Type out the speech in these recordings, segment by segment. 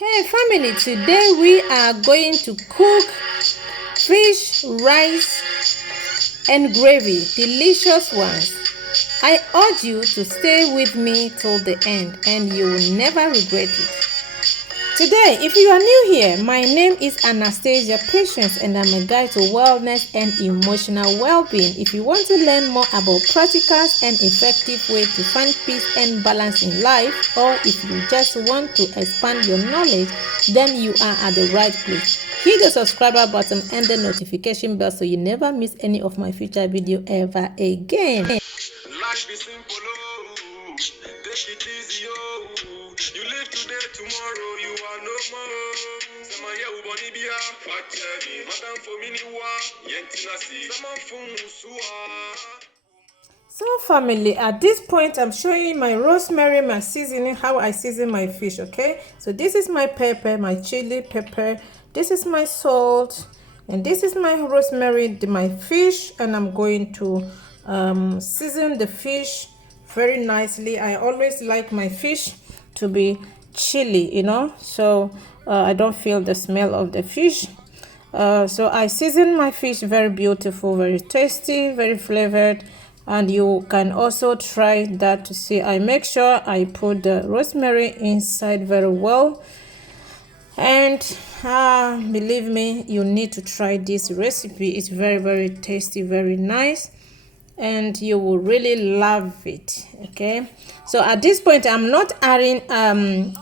Hey family, today we are going to cook fish, rice and gravy, delicious ones. I urge you to stay with me till the end and you will never regret it. Today, if you are new here, my name is Anastasia Patience and I'm a guide to wellness and emotional well-being. If you want to learn more about practical and effective ways to find peace and balance in life, or if you just want to expand your knowledge, then you are at the right place. Hit the subscriber button and the notification bell so you never miss any of my future video ever again. Life is simple, oh. Take it easy, oh. You live today, tomorrow you are no more. Sama ya uboni biya, fatani. Madam for miniwa, yentina si. Sama fumusua. So family, at this point I'm showing you my rosemary, my seasoning, how I season my fish. Okay, so this is my pepper, my chili pepper, this is my salt, and this is my rosemary, my fish, and I'm going to season the fish very nicely. I always like my fish to be chili, so I don't feel the smell of the fish. So I season my fish very beautiful, very tasty, very flavored, and you can also try that to see. I make sure I put the rosemary inside very well, and believe me, you need to try this recipe. It's very tasty, very nice, and you will really love it. Okay, so at this point I'm not adding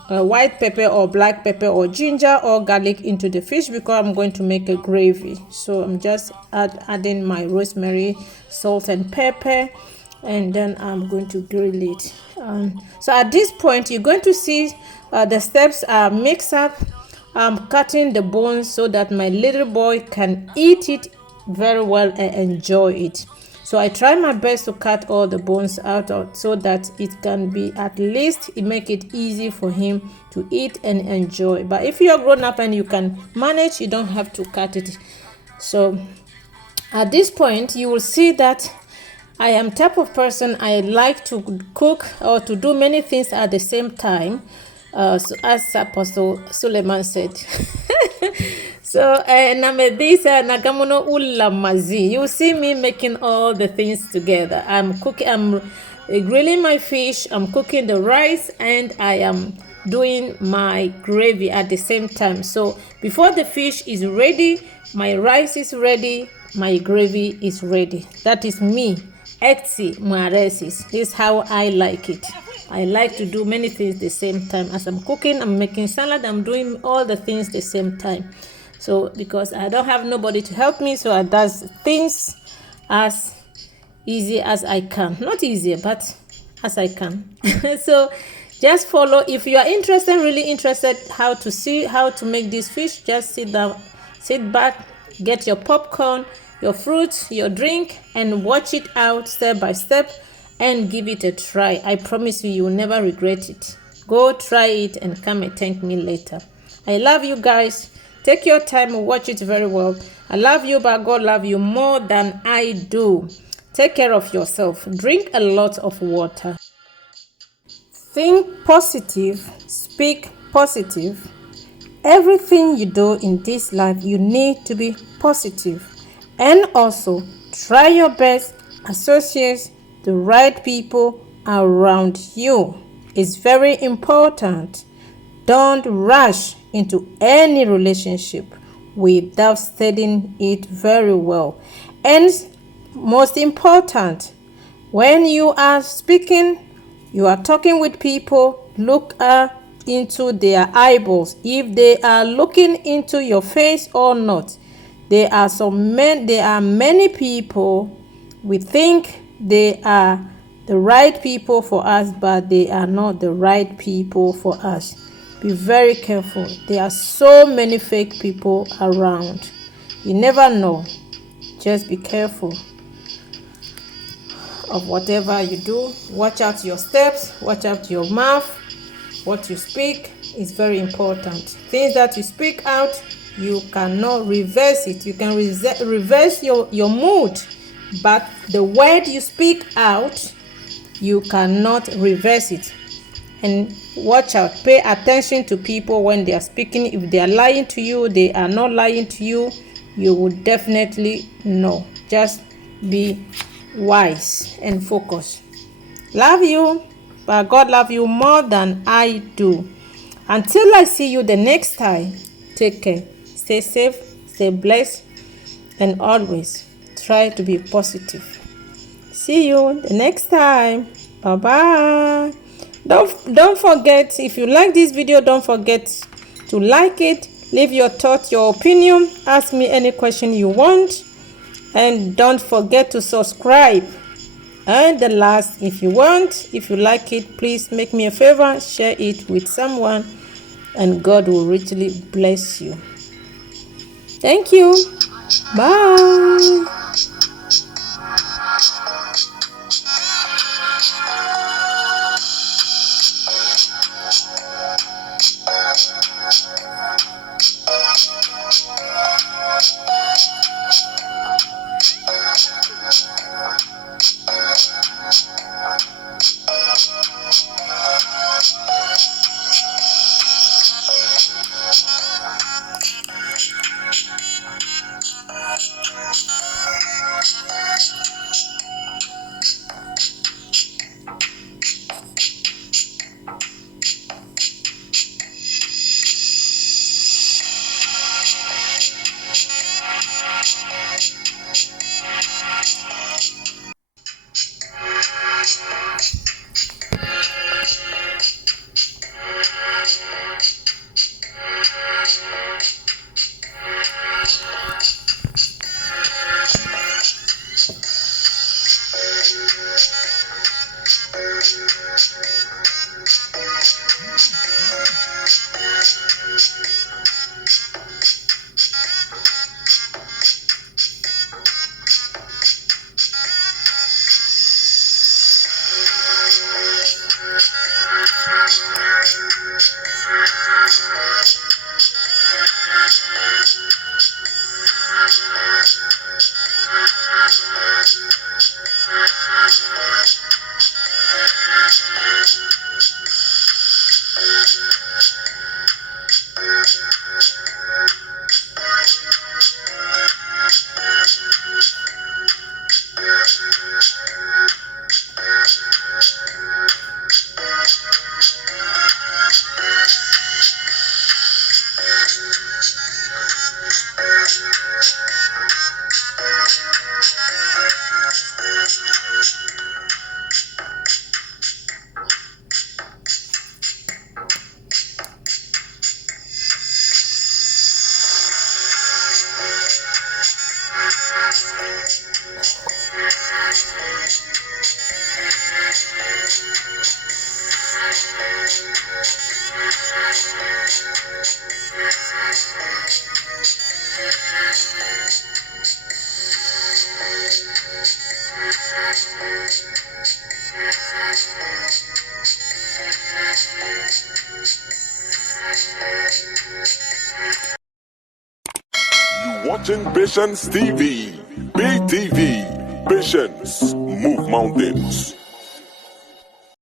white pepper or black pepper or ginger or garlic into the fish because I'm going to make a gravy. So I'm just adding my rosemary, salt and pepper, and then I'm going to grill it. So at this point you're going to see the steps are mixed up. I'm cutting the bones so that my little boy can eat it very well and enjoy it. So I try my best to cut all the bones out so that it can be, at least it make it easy for him to eat and enjoy. But if you are grown up and you can manage, you don't have to cut it. So at this point you will see that I am type of person, I like to cook or to do many things at the same time. So as Apostle Suleiman said. So nagamono ulamazi. You see me making all the things together. I'm cooking, I'm grilling my fish, I'm cooking the rice, and I am doing my gravy at the same time. So before the fish is ready, my rice is ready, my gravy is ready. That is me. Exi Maresis. This is how I like it. I like to do many things the same time. As I'm cooking, I'm making salad, I'm doing all the things the same time. So because I don't have nobody to help me, so I does things as easy as I can. Not easier, but as I can. So just follow. If you are interested, really interested how to see how to make this fish, just sit down, sit back, get your popcorn, your fruits, your drink, and watch it out step by step and give it a try. I promise you, you will never regret it. Go try it and come and thank me later. I love you guys. Take your time and watch it very well. I love you, but God love you more than I do. Take care of yourself. Drink a lot of water. Think positive. Speak positive. Everything you do in this life, you need to be positive. And also, try your best, associate the right people around you. It's very important. Don't rush into any relationship without studying it very well. And most important, when you are speaking, you are talking with people, look into their eyeballs, if they are looking into your face or not. There are many people, we think they are the right people for us, but they are not the right people for us. Be very careful. There are so many fake people around. You never know. Just be careful of whatever you do. Watch out your steps, watch out your mouth. What you speak is very important. Things that you speak out, you cannot reverse it. You can reverse your mood, but the word you speak out, you cannot reverse it. And watch out, pay attention to people when they are speaking. If they are lying to you, they are not lying to you, you will definitely know. Just be wise and focused. Love you, but God love you more than I do. Until I see you the next time, take care, stay safe, stay blessed, and always try to be positive. See you the next time. Bye bye. Don't forget, if you like this video, don't forget to like it, leave your thoughts, your opinion, ask me any question you want, and don't forget to subscribe. And the last, if you like it, please make me a favor, share it with someone, and God will richly bless you. Thank you. Bye. Watching Patience TV. BTV. Patience. Move mountains.